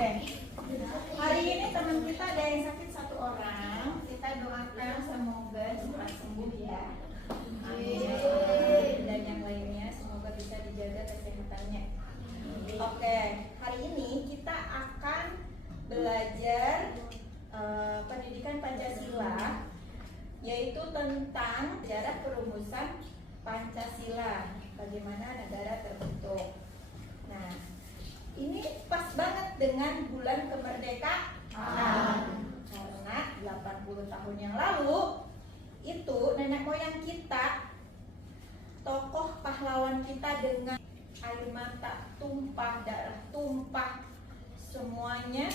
Oke. Hari ini teman kita ada yang sakit satu orang. Kita doakan semoga cepat sembuh ya. Amin. Dan yang lainnya semoga bisa dijaga kesehatannya. Oke. Hari ini kita akan belajar pendidikan Pancasila, yaitu tentang sejarah perumusan Pancasila, bagaimana negara terbentuk. Nah, ini pas banget dengan bulan kemerdekaan. Karena 80 tahun yang lalu itu nenek moyang kita, tokoh pahlawan kita dengan air mata tumpah, darah tumpah, semuanya,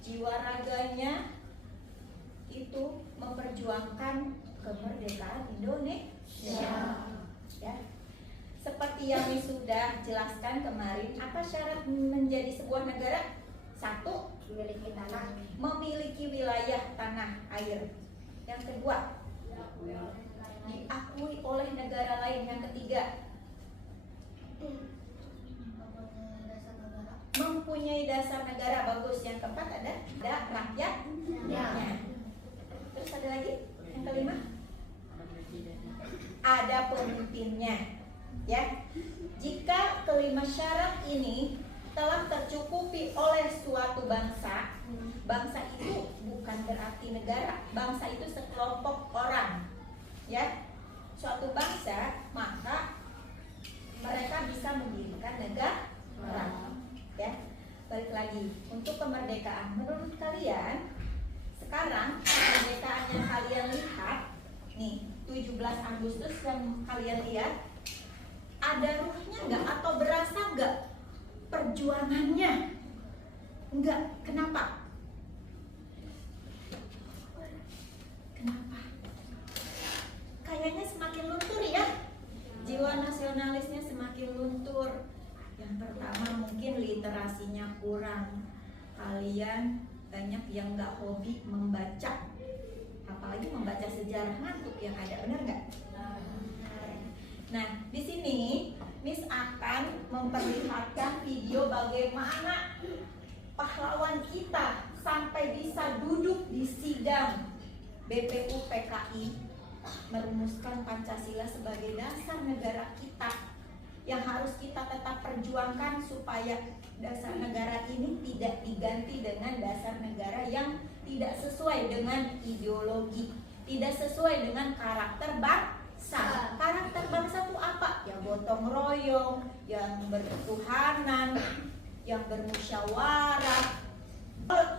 jiwa raganya itu memperjuangkan kemerdekaan Indonesia. Ya. Seperti yang sudah jelaskan kemarin, apa syarat menjadi sebuah negara? Satu, memiliki tanah, memiliki wilayah tanah air. Yang kedua, diakui oleh negara lain. Yang ketiga, mempunyai dasar negara. Bagus. Yang keempat ada rakyatnya. Terus ada lagi? Yang kelima, ada pemimpinnya. Ya, jika kelima syarat ini telah tercukupi oleh suatu bangsa, bangsa itu bukan berarti negara, bangsa itu sekelompok orang. Ya, suatu bangsa, maka mereka bisa mendirikan negara. Ya, balik lagi untuk kemerdekaan. Menurut kalian, sekarang kemerdekaan yang kalian lihat, nih 17 Agustus yang kalian lihat, ada ruhnya nggak atau berasa nggak perjuangannya? Enggak. Kenapa? Kenapa? Kayaknya semakin luntur ya. Jiwa nasionalisnya semakin luntur. Yang pertama mungkin literasinya kurang. Kalian banyak yang nggak hobi membaca, apalagi membaca sejarah, ngantuk yang ada, benar nggak? Nah, di sini Miss akan memperlihatkan video bagaimana pahlawan kita sampai bisa duduk di sidang BPU PKI merumuskan Pancasila sebagai dasar negara kita yang harus kita tetap perjuangkan supaya dasar negara ini tidak diganti dengan dasar negara yang tidak sesuai dengan ideologi, tidak sesuai dengan karakter bangsa. Karakter bangsa itu apa? Yang gotong royong, yang berketuhanan, yang bermusyawarah.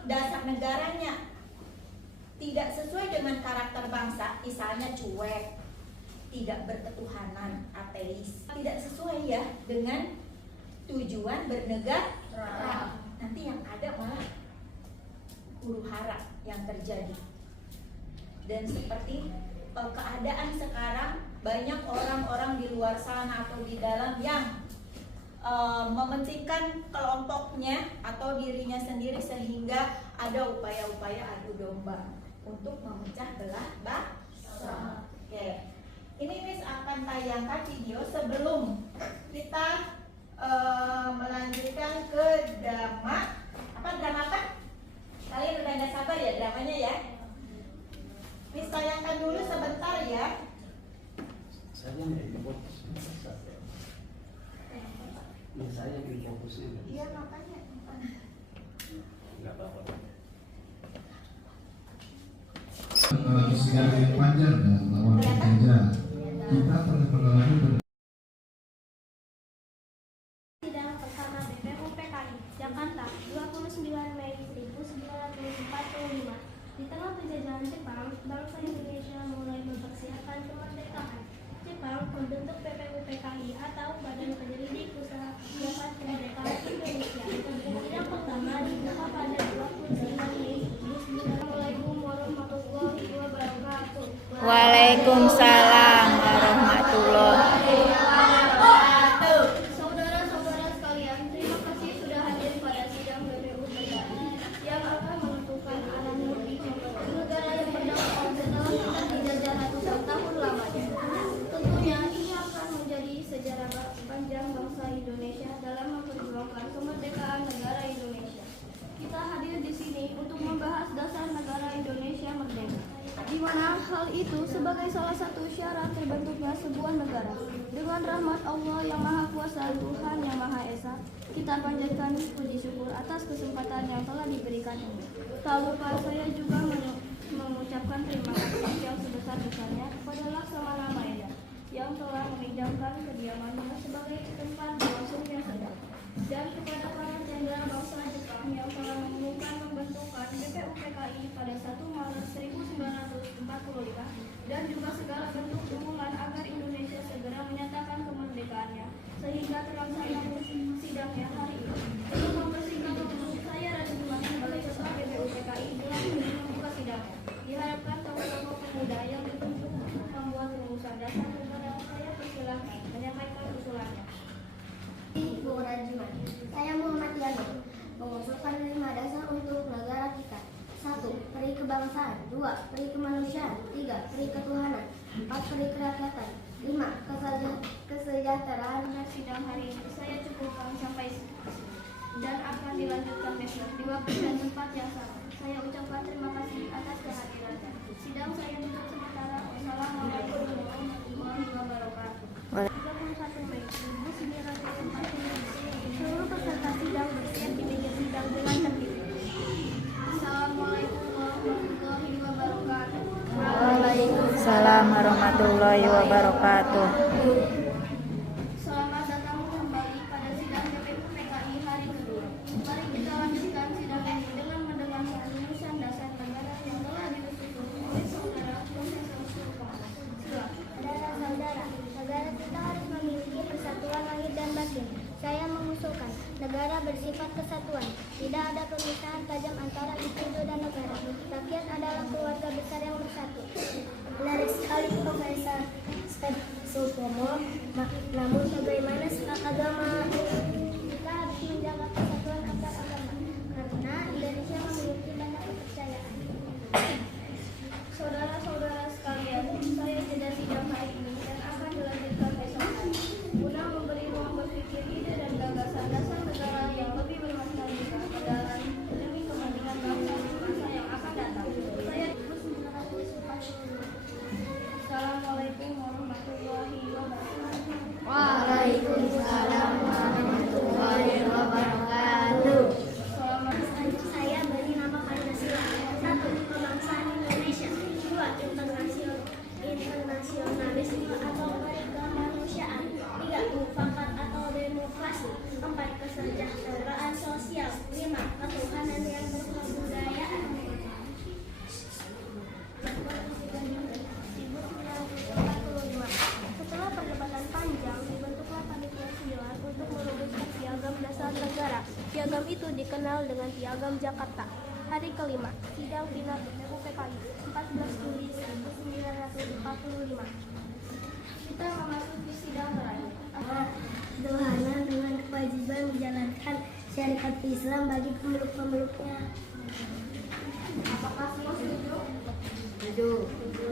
Dasar negaranya tidak sesuai dengan karakter bangsa, misalnya cuek, tidak berketuhanan, ateis, tidak sesuai ya dengan tujuan bernegara. Nanti yang ada malah huru-hara yang terjadi. Dan seperti keadaan sekarang, banyak orang-orang di luar sana atau di dalam yang mementingkan kelompoknya atau dirinya sendiri, sehingga ada upaya-upaya adu domba untuk memecah belah bangsa. Oke. Ini Miss akan tayangkan video sebelum kita melanjutkan ke drama. Apa drama apa? Kalian udah gak sabar ya dramanya ya? Miss tayangkan dulu sebentar ya. Saya yang fokus. Saya yang fokus ini. Iya makanya. Enggak apa-apa. Sejarah yang panjang dan lawan kerja kita pernah mengalami Sidang pertama BPU PKI Jakarta 29 Mei 1945. Di tengah penjajahan Jepang, bangsa Indonesia mulai mempersiapkan kemerdekaan. Jepang membentuk BPU PKI atau Badan Penyelidik Usaha Persiapan Kemerdekaan Indonesia. Sidang pertama dibuka pada 29 Mei 1945. Assalamualaikum warahmatullahi wabarakatuh. Waalaikumsalam warahmatullahi sebagai salah satu syarat terbentuknya sebuah negara. Dengan rahmat Allah yang Maha Kuasa, Tuhan yang Maha Esa, kita panjatkan puji syukur atas kesempatan yang telah diberikan ini. Tak lupa saya juga mengucapkan terima kasih yang sebesar-besarnya kepada Laksamana Maeda yang telah meminjamkan kediamannya sebagai tempat berlangsungnya sidang, dan kepada para jenderal bangsa Jepang yang telah mengumumkan pembentukan BPUPKI pada 1 Maret 1945 dan juga segala bentuk dukungan agar Indonesia segera menyatakan kemerdekaannya sehingga terlaksana sidangnya hari ini. Untuk mempersingkat waktu, saya Raja Jumani sebagai ketua BPUPKI telah membuka sidangnya. Diharapkan tokoh-tokoh pemuda yang ditunjuk untuk membuat rumusan dasar kepada saya persilahkan menyampaikan usulannya. Ibu Rajiman, saya Muhammad Yano mengusulkan 5 dasar untuk negara kita. 1. Peri kebangsaan. 2. Peri kemanusiaan. 3. Peri ketuhanan. 4. Peri kerakyatan. 5. Kesejahteraan. Sidang hari ini saya cukupkan sampai sini dan akan dilanjutkan besok di waktu dan tempat yang sama. Saya ucapkan terima kasih atas kehadirannya. Sidang saya tutup sementara. Wassalamualaikum warahmatullahi wabarakatuh. 31 Mei 1945. Seluruh peserta sidang bersiap di meja sidang dengan tertib. Assalamualaikum warahmatullahi wabarakatuh. Waalaikumsalam warahmatullahi wabarakatuh. Selamat datang kembali pada sidang BPUPKI hari kedua. Mari kita lanjutkan sidang ini dengan mendengarkan rumusan dasar negara yang telah disusun oleh saudara Profesor Sultan. Silakan. Saudara-saudara, negara kita harus memiliki persatuan lahir dan batin. Saya mengusulkan negara bersifat kesatuan. Tidak ada pemisahan tajam antara individu dan negara. Rakyat adalah keluarga besar yang bersatu. Benar sekali Profesor Supomo. Namun bagaimana sikap agama? Kita harus menjaga kesatuan antar agama karena Indonesia memiliki banyak kepercayaan. Saudara-saudara sekalian, saya jeda sidang hari ini dan akan dilanjutkan besok hari. Guna memberi ruang berpikir ide dan gagasan dasar negara yang lebih bermanfaat dan demi kepentingan bangsa di masa yang akan datang. Saya Assalamualaikum warahmatullahi wabarakatuh. Waalaikumsalam warahmatullahi wabarakatuh. Selamat Saya beri nama Pancasila. 1. Kebangsaan Indonesia. 2. Internasionalisme atau kemanusiaan. 3. Mufakat atau demokrasi. 4. Kesejahteraan sosial. 5. Ketuhanan yang berkebudayaan. 1945. Setelah perdebatan panjang, dibentuklah panitia 9 untuk merumuskan piagam dasar negara. Piagam itu dikenal dengan Piagam Jakarta. Hari kelima, sidang final BPUPKI 14 Juli 1945. Kita memasuki sidang terakhir. Dohana dengan kewajiban menjalankan syariat Islam bagi pemeluk-pemeluknya. Apakah semua setuju? Setuju.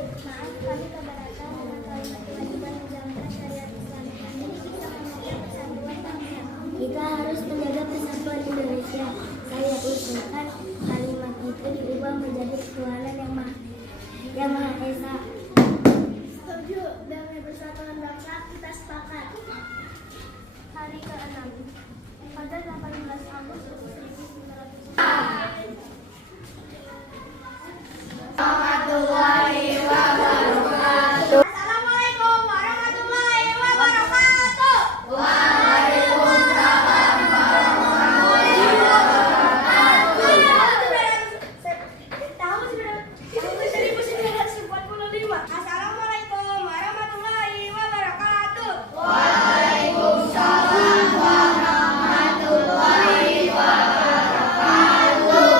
Maaf, kami keberatan dengan kalimat kewajiban menjalankan syariat Islam. Ini bisa menjaga persatuan bangsa. Kita harus menjaga persatuan Indonesia. Saya usulkan kalimat itu diubah menjadi ketuhanan yang Maha Esa. Setuju, demi persatuan bangsa kita sepakat. Hari ke-6 pada 18 Agustus 1945. Assalamualaikum warahmatullahi wabarakatuh. Assalamualaikum warahmatullahi wabarakatuh. Waalaikumsalam warahmatullahi wabarakatuh.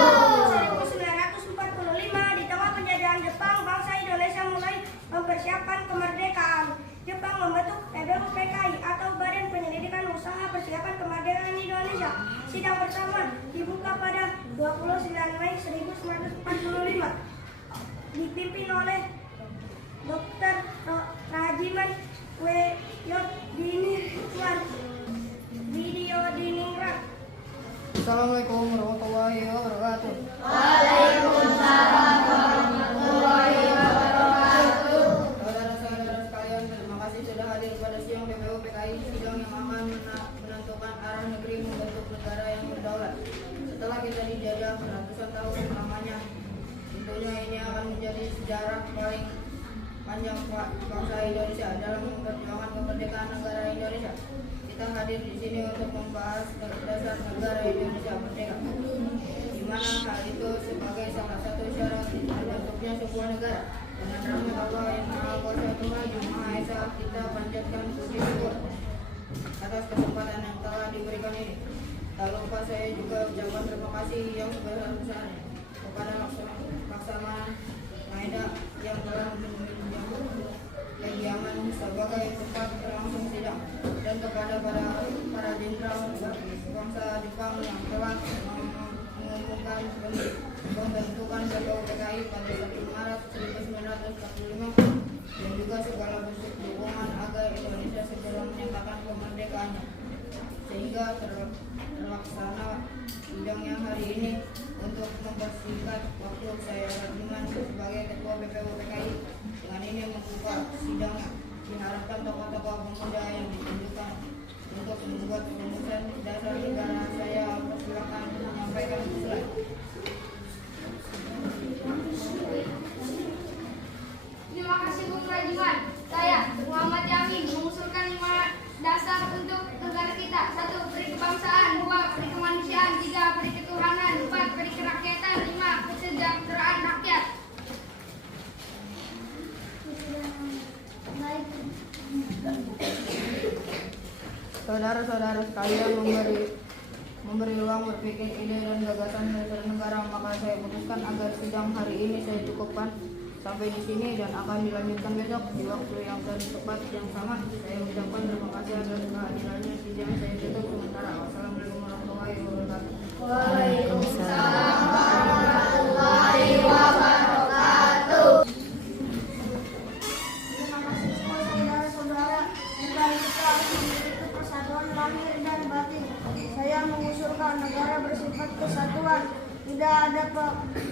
1945 di tengah penjajahan Jepang, bangsa Indonesia mulai mempersiapkan kemerdekaan. Jepang membentuk BPUPKI atau Badan Penyelidikan Usaha Persiapan Kemerdekaan Indonesia. Sidang pertama dibuka pada 29 Mei 1945. Dipimpin oleh Dr. Rajiman W. Diningrat. Assalamualaikum warahmatullahi wabarakatuh. Waalaikumsalam warahmatullahi wabarakatuh. sepanjang bangsa Indonesia dalam memperjuangkan kemerdekaan negara Indonesia. Kita hadir di sini untuk membahas dasar negara Indonesia merdeka, di mana hal itu sebagai salah satu syarat terbentuknya sebuah negara. Dengan rahmat Allah yang Maha Kuasa Tuhan yang Maha Esa, kita panjatkan puji syukur atas kesempatan yang telah diberikan ini. Tak lupa saya juga ucapkan terima kasih yang sebesar-besarnya kepada Laksamana Maeda yang telah meminjam kediaman sebagai tempat berlangsung sidang, dan kepada para jenderal bangsa Jepang yang telah mengumumkan pembentukan PPUPKI pada 1 Maret 1945, dan juga segala bentuk dukungan agar Indonesia segera menyatakan kemerdekaannya, sehingga terlaksana sidangnya hari ini. Untuk mempersingkat waktu, saya Radiman sebagai Ketua PPUPKI dengan ini membuka sidangnya. Diharapkan tokoh-tokoh pemuda yang ditunjukkan untuk membuat rumusan dasar negara. Saya persilakan menyampaikan usulan. Terima kasih Bung Radiman. Saya Muhammad Yamin mengusulkan 5 dasar untuk negara kita. 1. Peri kebangsaan, 2. Peri kemanusiaan, 3. Peri ketuhanan, 4. Peri kerakyatan, 5. Kesejahteraan rakyat. Saudara-saudara sekalian, memberi ruang berpikir ide dan gagasan dasar negara, maka saya putuskan agar sidang hari ini saya cukupkan sampai di sini dan akan dilanjutkan besok di waktu yang tepat yang sama. Saya mengucapkan terima kasih atas kehadirannya. Sidang saya tutup sementara. Wassalamualaikum warahmatullahi wabarakatuh. Waalaikumsalam warahmatullahi wabarakatuh. Terima kasih semua saudara-saudara. Negara kita harus memiliki persatuan lahir dan batin. Saya mengusulkan negara bersifat kesatuan. Tidak ada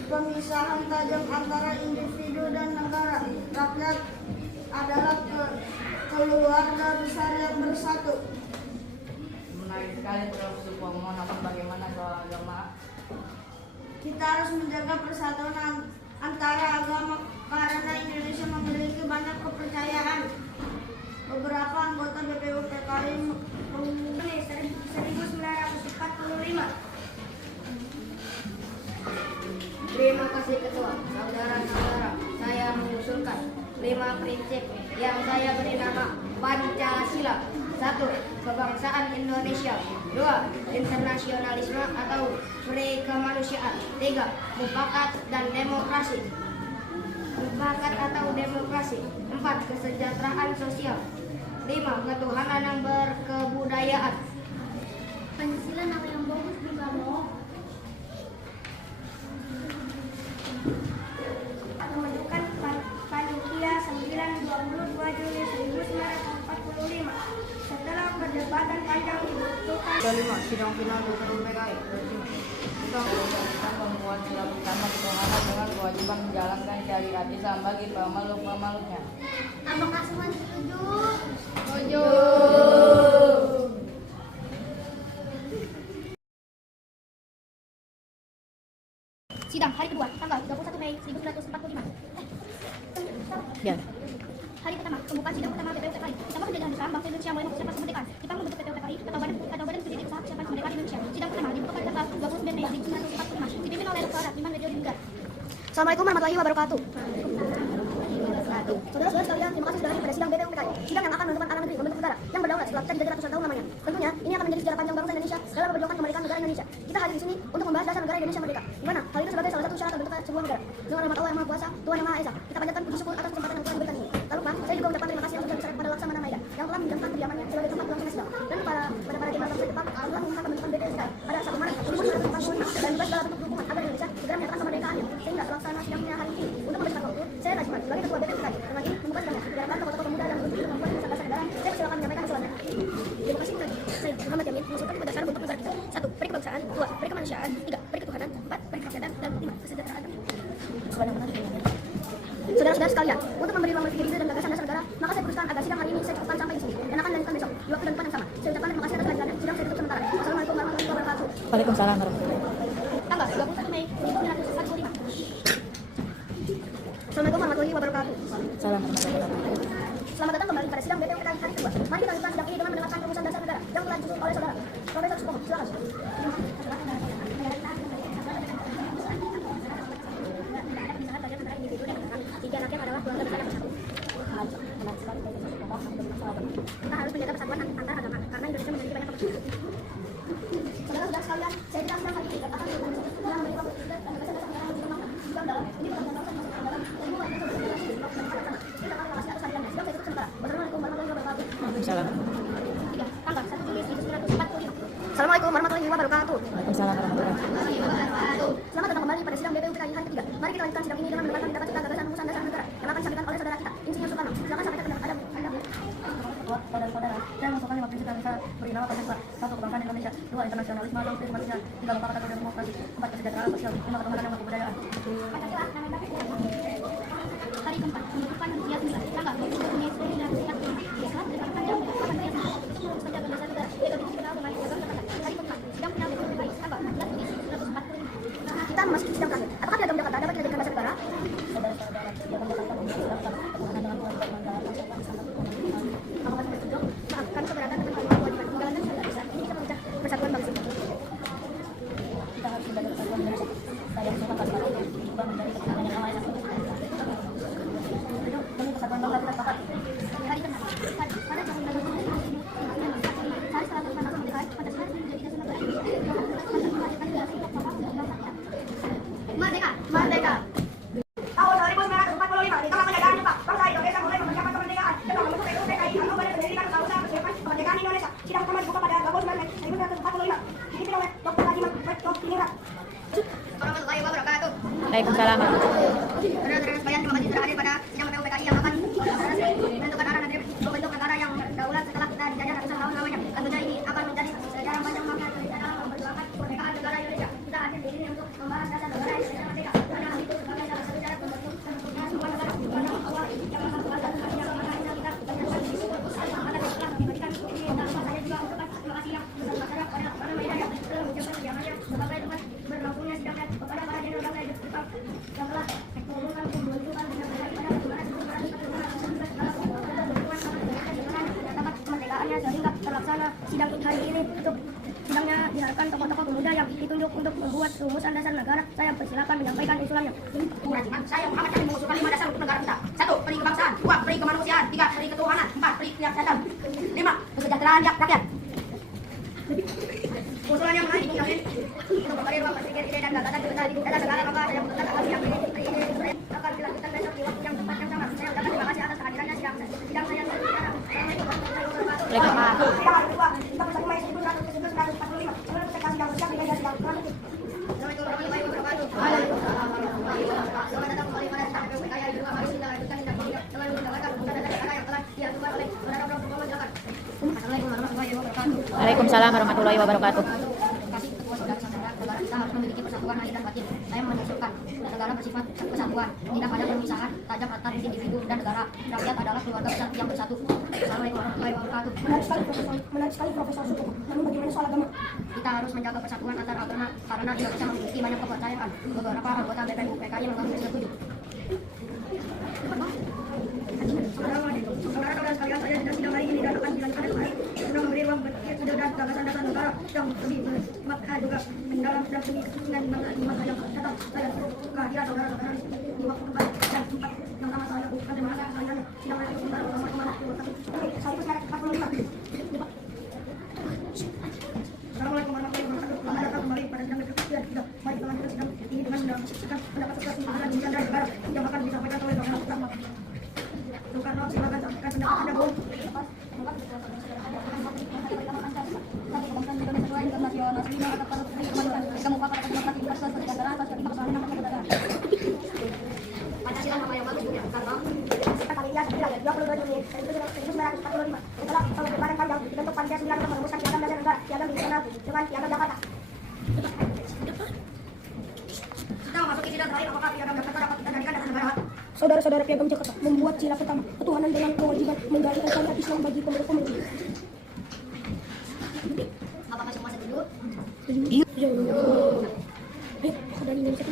pemisahan tajam antara individu dan negara. Rakyat adalah keluarga besar yang bersatu. Menarik sekali Profesor Pomo, namun bagaimana soal agama? Kita harus menjaga persatuan antara agama karena Indonesia memiliki banyak kepercayaan. Beberapa anggota BPUPKI mengumumkan 1945. Terima kasih Ketua. Saudara-saudara, saya mengusulkan 5 prinsip yang saya beri nama Pancasila. 1. Kebangsaan Indonesia. 2. Internasionalisme atau peri kemanusiaan. 3. Mufakat dan demokrasi. Mufakat atau demokrasi. 4. Kesejahteraan sosial. 5. Ketuhanan yang berkebudayaan. Pancasila nama yang bagus juga loh. Pembentukan Panitia 9/22 Juni 1945. Setelah perdebatan panjang dibentukkan. Kelima, sidang final PPUPKI. Kita membuat surat utama ketuhanan dengan kewajiban menjalankan syariat Islam bagi pemeluk-pemeluknya. Apakah semua setuju? Setuju. Sidang hari kedua, tanggal 21 Mei 1945. Ya. Hari pertama, pembukaan sidang pertama PPUPKI. Bersama penjajahan besar bangsa Indonesia mulai mempersiapkan kemerdekaan. Jepang membentuk PPUPKI atau Badan Strategi Usaha Persiapan Kemerdekaan Indonesia. Sidang pertama dibuka pada tanggal 29 Mei 1945. Dipimpin oleh Dr. Radiman Medio Diningrat. Assalamualaikum warahmatullahi wabarakatuh. Saudara-saudara sekalian, terima kasih sudah hadir pada sidang BPUPKI. Sidang yang akan menentukan arah negeri membentuk negara yang berdaulat setelah kita dijajah ratusan tahun lamanya. Tentunya ini akan menjadi sejarah panjang bangsa Indonesia dalam memperjuangkan kemerdekaan negara Indonesia. Kita hadir di sini untuk membahas dasar negara Indonesia merdeka. Di mana hal itu sebagai salah satu syarat terbentuknya sebuah negara. Dengan rahmat Allah yang Maha Kuasa, Tuhan yang Maha Esa, kita panjatkan puji syukur atas kesempatan yang Tuhan berikan ini. Tak lupa, saya juga mengucapkan terima kasih yang sebesar kepada Laksamana Maeda yang telah menjadikan kediamannya sebagai tempat berlangsungnya sidang, dan para jenderal bangsa Jepang yang telah mengumumkan pembentukan BPUPKI pada 1 Maret 1945, dan juga segala bentuk dukungan agar Indonesia segera menyatakan kemerdekaannya, sehingga terlaksana sidangnya hari ini. Untuk mempersingkat waktu, saya Radiman sebagai Ketua BPUPKI dan lagi membuka sidangnya. Diharapkan tokoh-tokoh pemuda dan untuk membuat dasar negara. Saya persilakan menyampaikan usulannya. Terima kasih lagi. Saya Muhammad Yamin mengusulkan 5 dasar untuk negara kita. 1. Peri kebangsaan. 2. Peri kemanusiaan. 3. Peri ketuhanan. 4. Peri kerakyatan. Dan 5. Kesejahteraan. Saudara-saudara sekalian, untuk memberi ruang berpikir ide dan gagasan dasar negara, maka saya putuskan agar sidang hari ini saya cukupkan sampai di sini dan akan dilanjutkan besok di waktu dan tempat yang sama. Saya ucapkan terima kasih atas kehadirannya. Sidang saya tutup sementara. Assalamualaikum warahmatullahi wabarakatuh. Waalaikumsalam warahmatullahi wabarakatuh. Tanggal 21 Mei 1945. Assalamualaikum warahmatullahi wabarakatuh. Salam warahmatullahi wabarakatuh. disusun oleh saudara Profesor Supomo. Silakan. Tiga hakim adalah keluarga besar yang bersatu. Kita harus menjaga persatuan antar agama karena Indonesia memiliki banyak kepentingan. Saudara-saudara sekalian, saya jelaskan hal ini akan dalam menjadi waktu dan dalam ini bukan dalam Assalamualaikum warahmatullahi wabarakatuh. Waalaikumsalam warahmatullahi wabarakatuh. Selamat datang kembali pada sidang BPUPKI hari ketiga. Mari kita lanjutkan sidang ini dengan mendengarkan pendapat serta gagasan rumusan dasar negara yang akan disampaikan oleh saudara kita, Insinyur Soekarno. Silakan sampaikan pendapat Anda. Saudara-saudara, saya mengusulkan 5 prinsip yang bisa beri nama Pancasila. 1. Kebangsaan Indonesia. 2. Internasionalisme. 3. prinsip manusia. 3. Lompatan dan demokrasi. 4. Kesejahteraan sosial. 5. Ketuhanan yang kebudayaan. Hari keempat, pembentukan Rupiah 9, tanggal 22 Mei 1945. Islam dengan panjang 8 Mei 1945 untuk menjadi dasar negara. Yaitu dikenal dengan program terbatas. Hari keempat, sidang final BPUPKI tanggal 14 Mei 1945. Kita memasuki sidang terakhir. Apakah piagam Jakarta dapat dijadikan dasar negara? Saudara-saudara, piagam Jakarta mempersiapkan ketuhanan dengan kewajiban menjalankan Apakah sudah setuju? Maaf, kami keberatan dengan kewajiban menjalankan standar besar. Ini kita memecah persatuan bangsa. kita harus menjaga persatuan Indonesia. Saya mengusulkan kalimat untuk diubah menjadi ketuhanan yang sama esa. Demi persatuan bangsa kita sepakat. Hari ke-6, pada tahun 2020, hari setelah terpandang kemerdekaan, Pancasila menjadi dasar negara Indonesia. Merdeka! Merdeka! Tahun 1945, di tengah penjajahan Jepang, bangsa Indonesia mulai mempersiapkan kemerdekaan dengan membentuk BPUPKI atau Badan Pendidikan Usaha Persiapan Kemerdekaan Indonesia. Sidang pertama dibuka pada 29 Mei 1945. Dipimpin oleh Dr. Haji Mahfud Diningrat. Warahmatullahi wabarakatuh. Waalaikumsalam. Saudara-saudara sekalian, terima kasih sudah hadir pada sidang BPUPKI yang akan menentukan arah negeri membentuk negara yang berdaulat setelah kita dijajah ratusan tahun lamanya. Tentunya ini akan menjadi sejarah panjang makna dalam memperjuangkan kemerdekaan negara Indonesia. Kita hadir di sini untuk membahas dasar negara Indonesia merdeka. Karena hal itu sebagai salah satu cara membentuknya sebuah negara pada awal yang akan berlaku yang mana kita menyatakan di situ akan telah memberikan ini dan saya juga mengucapkan terima kasih yang besar-besaran pada para media yang telah mengucapkan kegiatannya sebagai tempat berlangsungnya sidang kepada para jenderal bangsa Jepang yang telah mengumumkan pembentukan negara pada bagaimana kemerdekaannya sehingga terlaksana sidang hari ini. Untuk sidangnya diharapkan tokoh-tokoh pemuda yang ditunjuk untuk membuat rumusan dasar negara. Saya persilakan menyampaikan usulannya. Saya Muhammad Khalid mengusulkan 5 dasar untuk negara kita. 1. Peri kebangsaan. 2. Peri kemanusiaan. 3. Peri ketuhanan. 4. Peri keyakinan. 5. Kesejahteraan rakyat. Usulan yang menarik mungkin untuk memberi ruang berpikir ide dan gagasan kita di dalam segala maka ada keputusan awal yang ini akan dilakukan besok di waktu yang tepat yang sama. Saya ucapkan terima kasih atas kehadirannya sidang saya secara. Selamat datang kembali pada sidang BPUPKI hari kedua. Mari kita lanjutkan sidang ini dengan mendengarkan keputusan dasar negara yang telah dilakukan oleh saudara Prof. Muhammad Jafar. Assalamualaikum warahmatullahi wabarakatuh. Waalaikumsalam warahmatullahi wabarakatuh. Kasih ketua saudara-saudara, negara kita harus memiliki persatuan lahir dan batin. Saya mengusulkan negara bersifat kesatuan, tidak ada pemisahan tajam antar individu dan negara. Rakyat adalah keluarga besar yang bersatu. Assalamualaikum warahmatullahi wabarakatuh. Menarik sekali Profesor Supomo. Namun bagaimana soal agama? Kita harus menjaga persatuan antar agama karena Indonesia memiliki banyak kepercayaan. Beberapa anggota BPUPKI mengaku setuju. Saudara-saudara sekalian, saya tidak sidang hari ini dan akan dilanjutkan esok hari. Sudah memberi ruang berpikir ide dan gagasan dasar negara yang lebih makna juga mendalam dan demi kepentingan bangsa di masa yang akan datang. Saya kehadiran saudara-saudara di waktu kembali dan tempat yang sama saya bukan terima kasih sekalian. Sidang hari sebentar bersama kemana? 1945. Assalamualaikum warahmatullahi wabarakatuh. Selamat datang kembali pada sidang BPUPKI hari ketiga. Mari kita lanjutkan sidang ini dengan mendengarkan pendapat serta kesimpulan dan negara yang akan disampaikan oleh Bapak Soekarno. Soekarno, silakan sampaikan pendapat Anda, Bung. Pancasila nama yang bagus juga, Soekarno. Kalian sudah 22 Juni 1945. Setelah pemerintahan panjang dibentuk Pancasila untuk merumuskan piagam dasar negara. Piagam dikenal dengan piagam Jakarta. Kita memasuki sidang terakhir, apakah piagam Jakarta dapat kita jadikan dasar negara? Saudara-saudara, piagam Jakarta membuat sila pertama, ketuhanan dengan kewajiban menggalikan syariat Islam bagi pemeluk-pemeluk. Apakah semua setuju? Ayo, dan Indonesia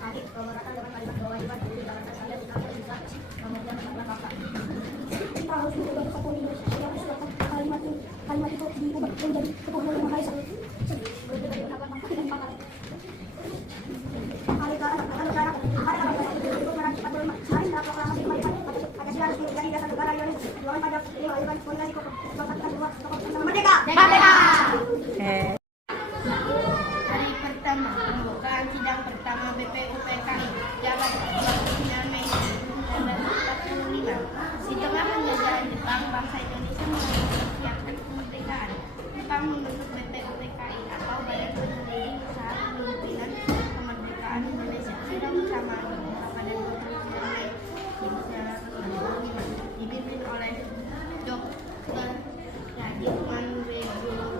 Tadi keberatan dengan kalimat kewajiban menjalankan syariat Islam bisa kemudian menjalankan bangsa. kita harus menjaga persatuan Indonesia yang disebutkan kali kalimat itu diubah menjadi ketuhanan yang Maha Esa. Hari pertama pembukaan sidang pertama BPUPKI Jalan 29 Mei 1945. Di tengah penjajahan Jepang, bangsa Indonesia mulai mempersiapkan kemerdekaan. Jepang membentuk BPUPKI atau Badan Penyelidik Usaha Pemimpinan Kemerdekaan Indonesia. Sidang pertama dibuka pada 29 Mei 1945 dipimpin oleh Dr. Raditman Wegoro.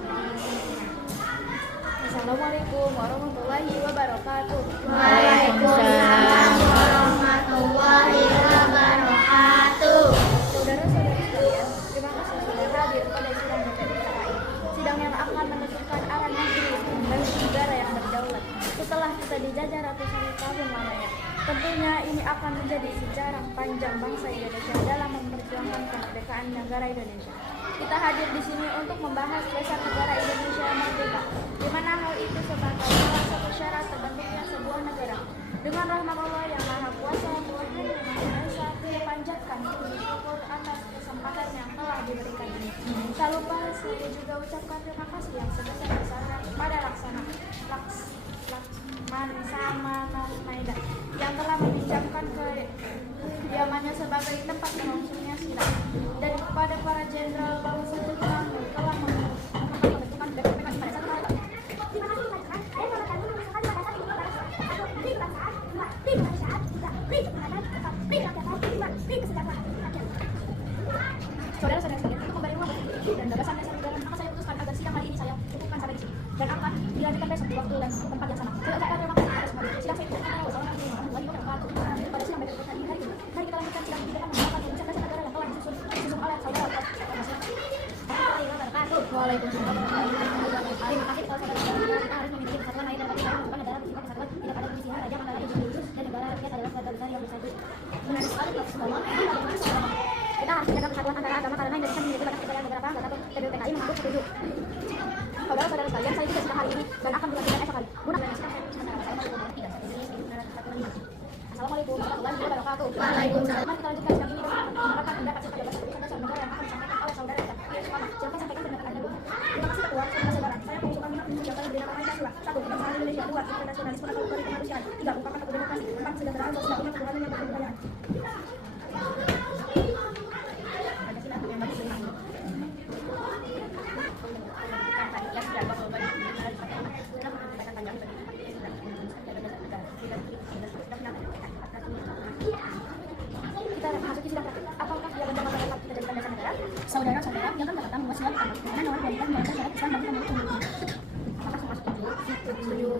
Assalamualaikum warahmatullahi wabarakatuh. Waalaikumsalam warahmatullahi wabarakatuh. Saudara-saudari sekalian, terima kasih sudah hadir pada sidang BPUPKI. Sidang yang akan menentukan arah negeri dan negara yang berdaulat setelah kita dijajah ratusan tahun lamanya. Tentunya ini akan menjadi sejarah panjang bangsa Indonesia dalam memperjuangkan kemerdekaan negara Indonesia. Kita hadir di sini untuk membahas dasar negara Indonesia yang merdeka, di mana hal itu sebagai salah satu syarat terbentuknya sebuah negara. Dengan rahmat Allah yang Maha Kuasa, Tuhan yang Maha Esa, kita panjatkan puji syukur atas kesempatan yang telah diberikan ini. Tak lupa saya juga ucapkan terima kasih yang sebesar-besarnya kepada Laksman Samana Maeda yang telah meminjamkan kediamannya sebagai tempat berlangsungnya sidang, dan kepada para jenderal bangsa Jepang yang telah membentukkan BPUPKI pada satu hari. Saudara-saudara sekalian, untuk kembali ulang dan gagasan dasar negara, maka saya putuskan agar sidang hari ini saya cukupkan sampai di sini dan akan dilanjutkan besok di waktu dan tempat yang sama. Saya ucapkan terima kasih atas semua. Sidang saya tidak akan wassalamualaikum warahmatullahi wabarakatuh. Pada sidang BPUPKI hari ini, mari kita lanjutkan sidang di depan menggunakan inisiatif dasar negara yang telah disusun oleh saudara. Waalaikumsalam. Terima kasih kepada saudara-saudara. Kita harus memiliki persatuan lain dan bagi saya membuka negara bersifat kesatuan tidak pada kondisi raja mandala yang jujur dan negara rakyat adalah negara besar yang bersatu. Benar sekali Bapak semua. Kita harus menjaga persatuan antara agama karena Indonesia memiliki banyak kekayaan negara bangsa atau BPUPKI mengaku setuju. Saudara-saudara sekalian, saya juga sudah hari ini dan akan dilanjutkan esok hari. Mudah-mudahan sidang saya antara saya mau tidak Assalamualaikum warahmatullahi wabarakatuh. Waalaikumsalam. Mari kita lanjutkan sidang ini dengan menerapkan pendapat serta jabatan dasar negara yang akan disampaikan oleh saudara kita. Silakan sampaikan pendapat Anda dulu. Terima kasih ketua, saudara-saudara. Saya mengusulkan yang telah diberi nama Pancasila. 1. Kebangsaan Indonesia. 2. Internasionalisme atau kemanusiaan. 3. Ungkapan atau demokrasi. 4. Kesejahteraan sosial. 5. Ketuhanan yang berkebudayaan. Kita masuki sidang praktik. Apakah dia mendapat dapat kita jadikan dasar negara? Saudara-saudara, yang kan kata membuat surat karena nawar dan melanggar syarat Islam bagi pemilik pemilik. Apakah semua setuju? Setuju.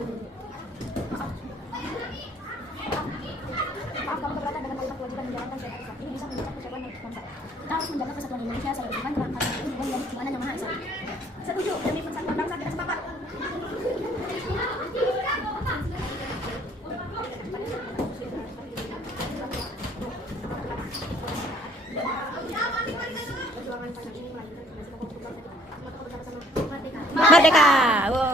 Maaf kalau keberatan dengan kalimat kewajiban menjalankan syariat Islam. Ini bisa menjadi kecewa bangsa. Kita harus menjaga persatuan Indonesia saya ucapkan dalam hal ini dengan menjadi Tuhan yang Maha Esa. Setuju demi persatuan bangsa kita sepakat. Merdeka. Wow.